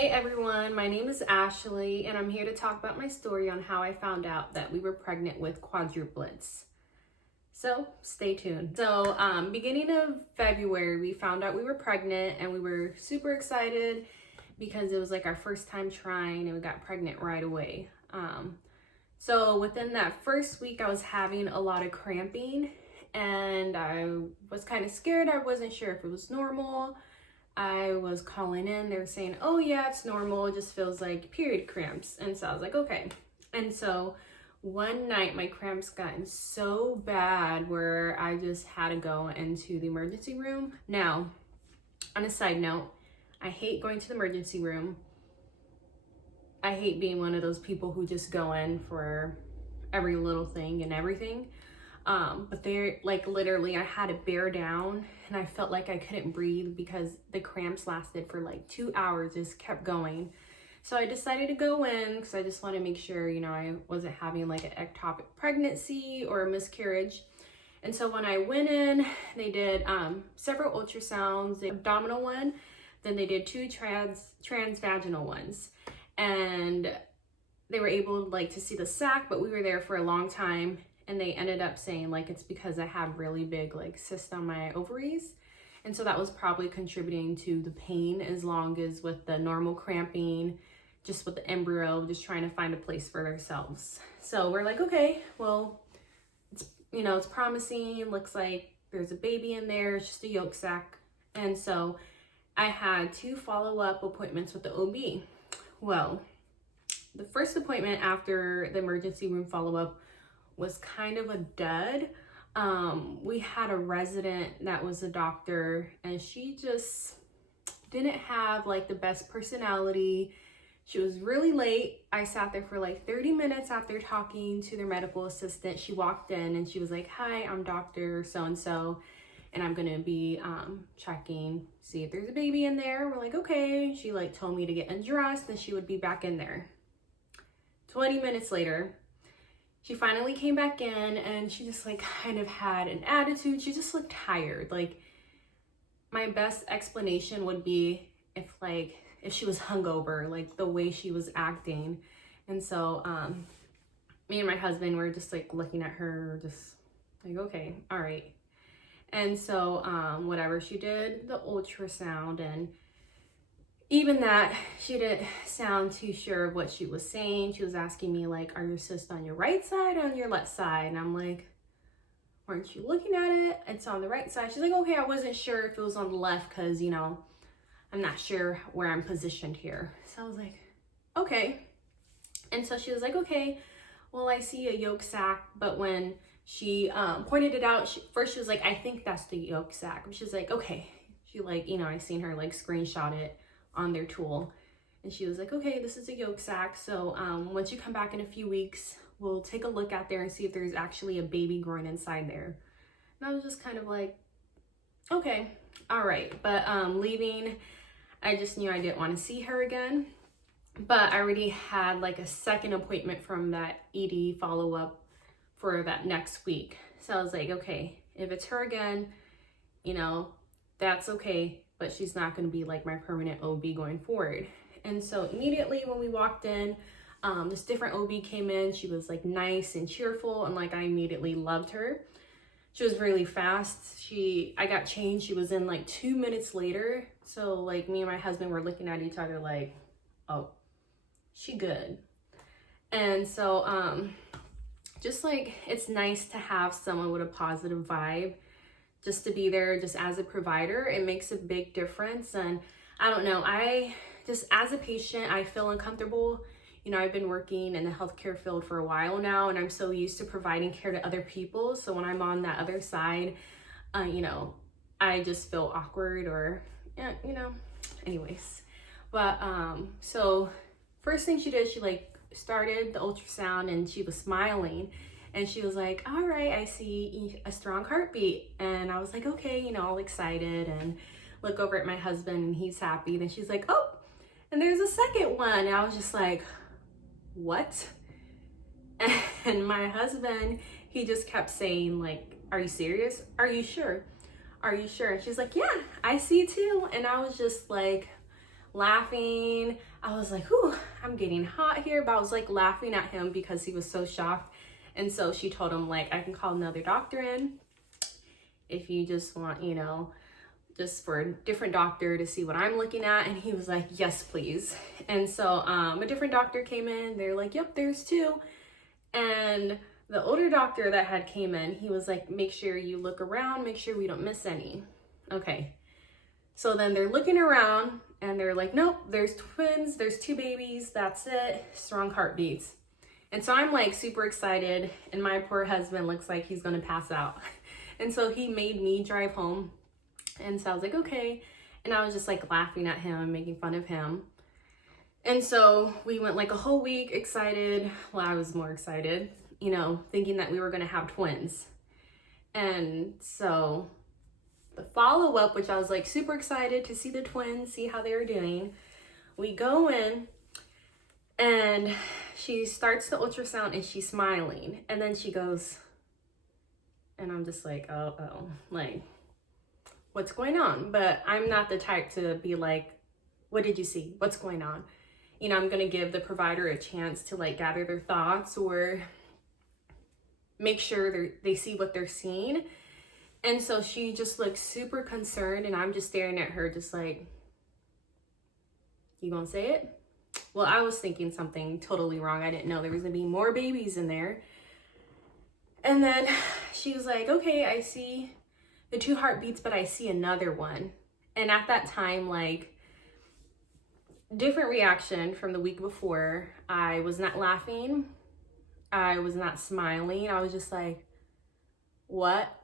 Hey everyone, my name is Ashley and I'm here to talk about my story on how I found out that we were pregnant with quadruplets. So stay tuned. So beginning of February, we found out we were pregnant and we were super excited because it was like our first time trying and we got pregnant right away. So within that first week, I was having a lot of cramping and I was kind of scared. I wasn't sure if it was normal. I was calling in, they were saying, oh yeah, it's normal, it just feels like period cramps. And so I was like, okay. And so one night my cramps gotten so bad where I just had to go into the emergency room. Now, on a side note, I hate going to the emergency room. I hate being one of those people who just go in for every little thing and everything. But they're like, literally I had to bear down and I felt like I couldn't breathe because the cramps lasted for like 2 hours, just kept going. So I decided to go in because I just want to make sure, you know, I wasn't having like an ectopic pregnancy or a miscarriage. And so when I went in, they did several ultrasounds, the abdominal one, then they did two transvaginal ones. And they were able like to see the sac, but we were there for a long time. And they ended up saying like it's because I have really big like cysts on my ovaries. And so that was probably contributing to the pain, as long as with the normal cramping, just with the embryo, just trying to find a place for themselves. So we're like, okay, well, it's, you know, it's promising. Looks like there's a baby in there. It's just a yolk sac. And so I had 2 follow-up appointments with the OB. Well, the first appointment after the emergency room follow-up was kind of a dud. We had a resident that was a doctor and she just didn't have like the best personality. She was really late. I sat there for like 30 minutes after talking to their medical assistant. She walked in and she was like, hi, I'm Dr. So-and-so and I'm gonna be checking, see if there's a baby in there. We're like, okay. She like told me to get undressed and she would be back in there. 20 minutes later, she finally came back in and she just like kind of had an attitude. She just looked tired. Like, my best explanation would be if she was hungover, like the way she was acting. And so me and my husband were just like looking at her, just like, okay, all right. And so whatever, she did the ultrasound, and even that, she didn't sound too sure of what she was saying. She was asking me like, are your cysts on your right side or on your left side? And I'm like, aren't you looking at it? It's on the right side. She's like, okay, I wasn't sure if it was on the left because, you know, I'm not sure where I'm positioned here. So I was like, okay. And so she was like, okay, well, I see a yolk sac. But when she pointed it out, first she was like, I think that's the yolk sac. She's like, okay. She like, you know, I seen her like screenshot it on their tool, and she was like, okay, this is a yolk sac, so once you come back in a few weeks, we'll take a look at there and see if there's actually a baby growing inside there. And I was just kind of like, okay, all right. But leaving, I just knew I didn't want to see her again, but I already had like a second appointment from that ED follow-up for that next week. So I was like, okay, if it's her again, you know, that's okay, but she's not going to be like my permanent OB going forward. And so immediately when we walked in, this different OB came in. She was like nice and cheerful, and like I immediately loved her. She was really fast. I got changed. She was in like 2 minutes later. So like me and my husband were looking at each other like, oh, she good. And so just like, it's nice to have someone with a positive vibe, just to be there just as a provider. It makes a big difference. And I don't know, I just, as a patient, I feel uncomfortable. You know, I've been working in the healthcare field for a while now, and I'm so used to providing care to other people. So when I'm on that other side, you know, I just feel awkward, or, you know, anyways. But so first thing she did, she like started the ultrasound and she was smiling. And she was like, all right, I see a strong heartbeat. And I was like, okay, you know, all excited, and look over at my husband and he's happy. Then she's like, oh, and there's a second one. And I was just like, what? And my husband, he just kept saying like, are you serious? Are you sure? Are you sure? And she's like, yeah, I see too. And I was just like, laughing. I was like, whew, I'm getting hot here. But I was like laughing at him because he was so shocked. And so she told him, like, I can call another doctor in if you just want, you know, just for a different doctor to see what I'm looking at. And he was like, yes, please. And so a different doctor came in. They're like, yep, there's two. And the older doctor that had came in, he was like, make sure you look around, make sure we don't miss any. Okay. So then they're looking around and they're like, nope, there's twins, there's two babies, that's it, strong heartbeats. And so I'm like super excited, and my poor husband looks like he's gonna pass out. And so he made me drive home. And so I was like, okay. And I was just like laughing at him and making fun of him. And so we went like a whole week excited. Well, I was more excited, you know, thinking that we were gonna have twins. And so the follow-up, which I was like super excited to see the twins, see how they were doing. We go in and she starts the ultrasound and she's smiling. And then she goes, and I'm just like, oh, like, what's going on? But I'm not the type to be like, what did you see? What's going on? You know, I'm going to give the provider a chance to like gather their thoughts or make sure they see what they're seeing. And so she just looks super concerned, and I'm just staring at her just like, you gonna say it? Well, I was thinking something totally wrong. I didn't know there was gonna be more babies in there. And then she was like, okay, I see the two heartbeats, but I see another one. And at that time, like, different reaction from the week before. I was not laughing. I was not smiling. I was just like, what?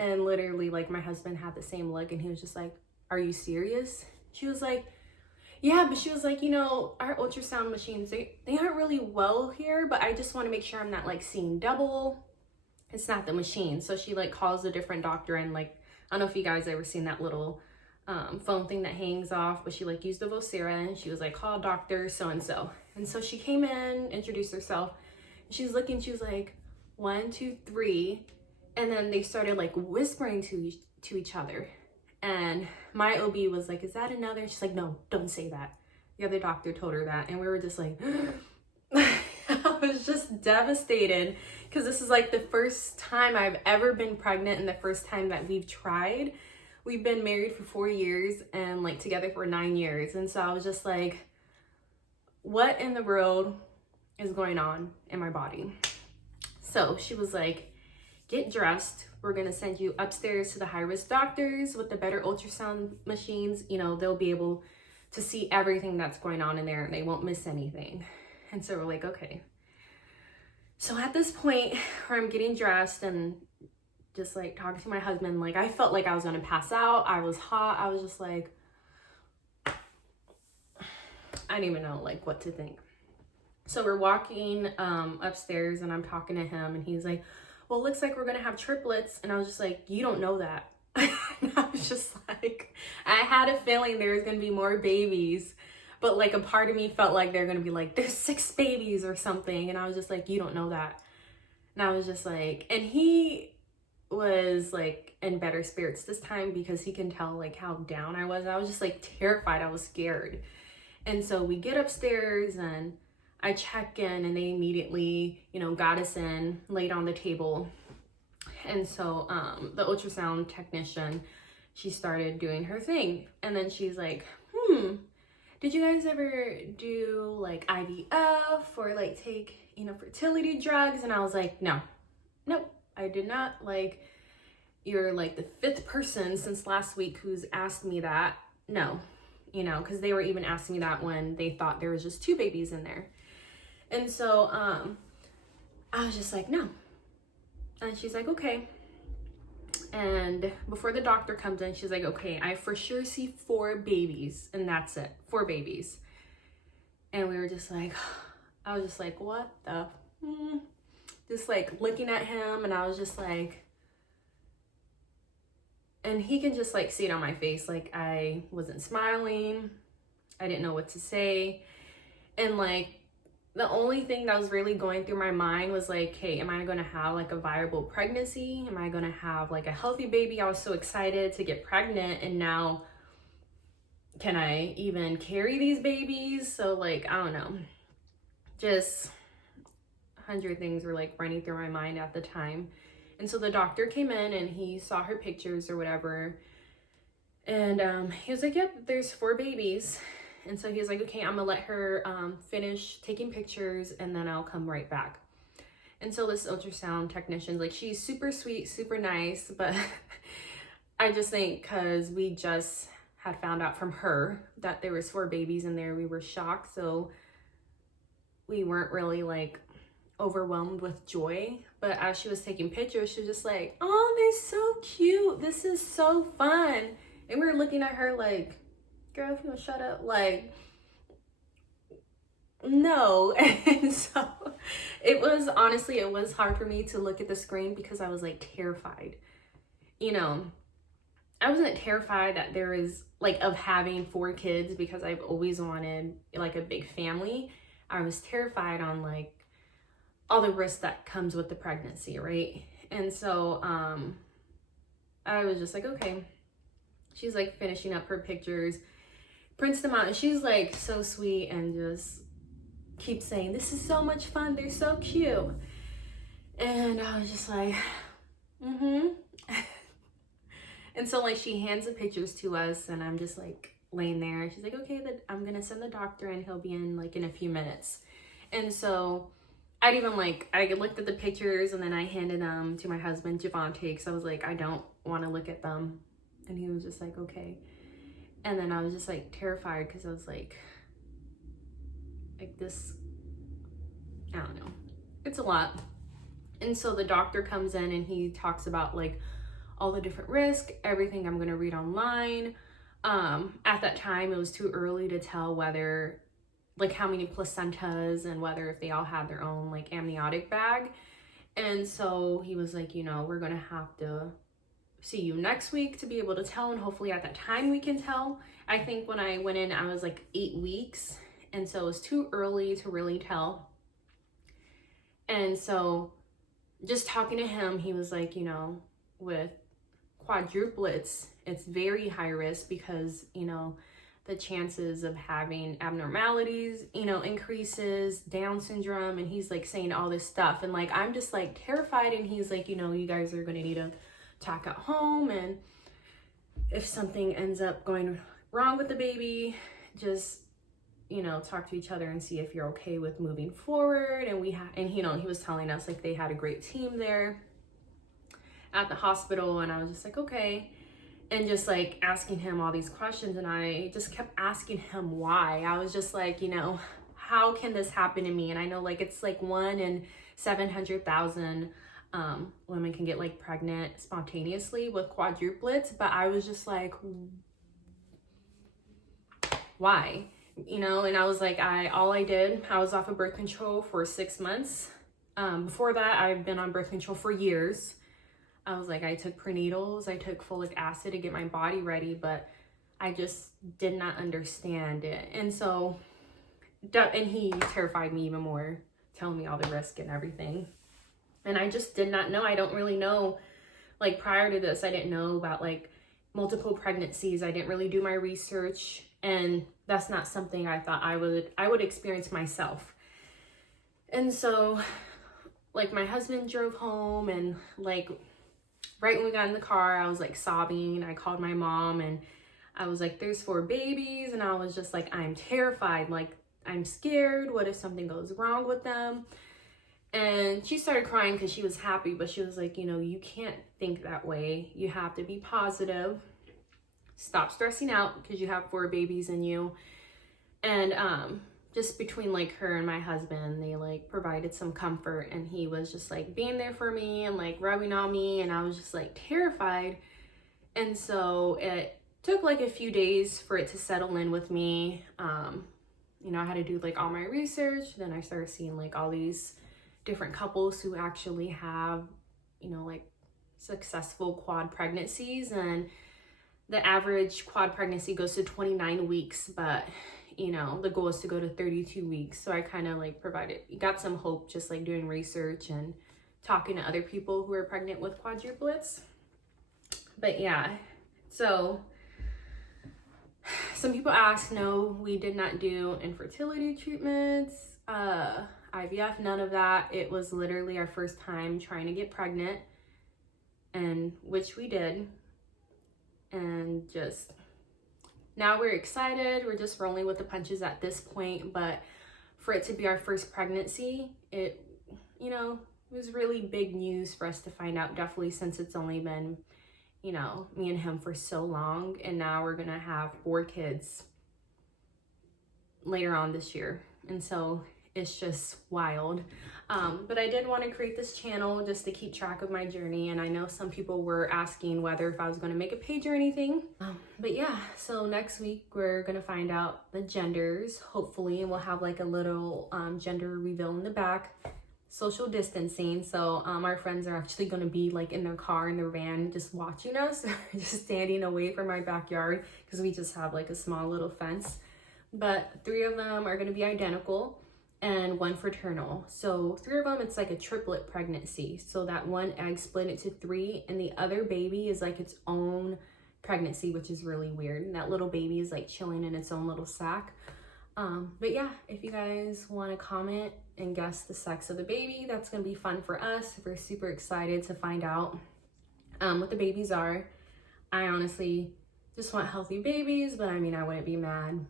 And literally, like, my husband had the same look, and he was just like, are you serious? She was like, yeah, but she was like, you know, our ultrasound machines, they aren't really well here, but I just want to make sure I'm not like seeing double. It's not the machine. So she like calls a different doctor, and like, I don't know if you guys ever seen that little phone thing that hangs off, but she like used the Vocera, and she was like, call Dr. So-and-so. And so she came in, introduced herself, and she was looking, she was like, 1, 2, 3. And then they started like whispering to each other. And my OB was like, is that another? And she's like, no, don't say that. The other doctor told her that. And we were just like, I was just devastated, because this is like the first time I've ever been pregnant and the first time that we've tried. We've been married for 4 years and like together for 9 years. And so I was just like, what in the world is going on in my body? So she was like, get dressed. We're going to send you upstairs to the high-risk doctors with the better ultrasound machines. You know, they'll be able to see everything that's going on in there, and they won't miss anything. And so we're like, okay. So at this point where I'm getting dressed and just like talking to my husband, like I felt like I was going to pass out. I was hot. I was just like, I didn't even know like what to think. So we're walking upstairs, and I'm talking to him, and he's like, well, it looks like we're going to have triplets. And I was just like, you don't know that. And I was just like, I had a feeling there was going to be more babies, but like a part of me felt like they're going to be like, there's 6 babies or something. And I was just like, you don't know that. And I was just like, and he was like in better spirits this time, because he can tell like how down I was. I was just like terrified. I was scared. And so we get upstairs, and I check in, and they immediately, you know, got us in, laid on the table. And so the ultrasound technician, she started doing her thing. And then she's like, did you guys ever do like IVF or like take, you know, fertility drugs? And I was like, nope, I did not. Like, you're like the 5th person since last week who's asked me that. No, you know, because they were even asking me that when they thought there was just 2 babies in there. And so I was just like, no. And she's like, okay. And before the doctor comes in, she's like, okay, I for sure see 4 babies, and that's it, 4 babies. And we were just like, I was just like, what the? Just like looking at him, and I was just like, and he can just like see it on my face. Like I wasn't smiling. I didn't know what to say. And like, the only thing that was really going through my mind was like, hey, am I going to have like a viable pregnancy? Am I going to have like a healthy baby? I was so excited to get pregnant, and now can I even carry these babies? So like, I don't know, just 100 things were like running through my mind at the time. And so the doctor came in and he saw her pictures or whatever. And he was like, yep, there's 4 babies. And so he was like, okay, I'm gonna let her finish taking pictures and then I'll come right back. And so this ultrasound technician, like, she's super sweet, super nice, but I just think because we just had found out from her that there was 4 babies in there, we were shocked. So we weren't really like overwhelmed with joy. But as she was taking pictures, she was just like, oh, they're so cute. This is so fun. And we were looking at her like, girl, if you want to shut up, like, no. And so it was, honestly, it was hard for me to look at the screen because I was like terrified. You know, I wasn't terrified that there is like of having 4 kids because I've always wanted like a big family. I was terrified on like all the risk that comes with the pregnancy, right? And so I was just like, okay. She's like finishing up her pictures, prints them out, and she's like so sweet and just keeps saying, this is so much fun, they're so cute. And I was just like, and so like she hands the pictures to us and I'm just like laying there. She's like, okay, I'm gonna send the doctor and he'll be in like in a few minutes. And so I looked at the pictures and then I handed them to my husband, Javante, because I was like, I don't want to look at them. And he was just like, okay. And then I was just like terrified because I was like this, I don't know, it's a lot. And so the doctor comes in and he talks about like all the different risks, everything I'm going to read online. At that time, it was too early to tell whether like how many placentas and whether if they all had their own like amniotic bag. And so he was like, you know, we're going to have to see you next week to be able to tell, and hopefully at that time we can tell. I think when I went in I was like 8 weeks, and so it was too early to really tell. And so just talking to him, he was like, you know, with quadruplets it's very high risk because, you know, the chances of having abnormalities, you know, increases, Down syndrome, and he's like saying all this stuff, and like I'm just like terrified. And he's like, you know, you guys are going to need to talk at home, and if something ends up going wrong with the baby, just, you know, talk to each other and see if you're okay with moving forward. And you know, he was telling us like they had a great team there at the hospital, and I was just like, okay. And just like asking him all these questions, and I just kept asking him why. I was just like, you know, how can this happen to me? And I know like it's like 1 in 700,000 women can get like pregnant spontaneously with quadruplets, but I was just like, why? You know, and I was like, I was off of birth control for 6 months. Before that, I've been on birth control for years. I was like, I took prenatals, I took folic acid to get my body ready, but I just did not understand it. And so, and he terrified me even more, telling me all the risk and everything. And I just did not know. I don't really know, like prior to this, I didn't know about like multiple pregnancies. I didn't really do my research, and that's not something I thought I would experience myself. And so like my husband drove home, and like right when we got in the car, I was like sobbing. I called my mom and I was like, there's 4 babies. And I was just like, I'm terrified. Like, I'm scared. What if something goes wrong with them? And she started crying because she was happy, but she was like, you know, you can't think that way. You have to be positive. Stop stressing out because you have 4 babies in you. And just between like her and my husband, they like provided some comfort, and he was just like being there for me and like rubbing on me, and I was just like terrified. And so it took like a few days for it to settle in with me. You know, I had to do like all my research. Then I started seeing like all these different couples who actually have, you know, like successful quad pregnancies, and the average quad pregnancy goes to 29 weeks, but you know, the goal is to go to 32 weeks. So I kind of like got some hope just like doing research and talking to other people who are pregnant with quadruplets. But yeah, so some people ask, no, we did not do infertility treatments, IVF, none of that. It was literally our first time trying to get pregnant, and which we did. And just now we're excited. We're just rolling with the punches at this point, but for it to be our first pregnancy, it, you know, it was really big news for us to find out, definitely since it's only been, you know, me and him for so long, and now we're gonna have 4 kids later on this year, and so it's just wild. But I did want to create this channel just to keep track of my journey, and I know some people were asking whether if I was going to make a page or anything. But yeah, so next week we're going to find out the genders, hopefully, and we'll have like a little gender reveal in the back. Social distancing, so our friends are actually going to be like in their car, in their van, just watching us, just standing away from my backyard, because we just have like a small little fence. But 3 of them are going to be identical and 1 fraternal. So 3 of them, it's like a triplet pregnancy. So that 1 egg split into 3, and the other baby is like its own pregnancy, which is really weird. And that little baby is like chilling in its own little sack. But yeah, if you guys want to comment and guess the sex of the baby, that's going to be fun for us. We're super excited to find out what the babies are. I honestly just want healthy babies, but I mean, I wouldn't be mad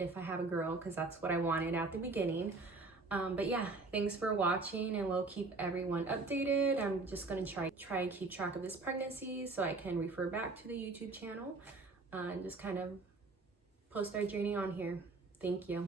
if I have a girl, because that's what I wanted at the beginning. But yeah, thanks for watching, and we'll keep everyone updated. I'm just going to try and keep track of this pregnancy so I can refer back to the YouTube channel and just kind of post our journey on here. Thank you.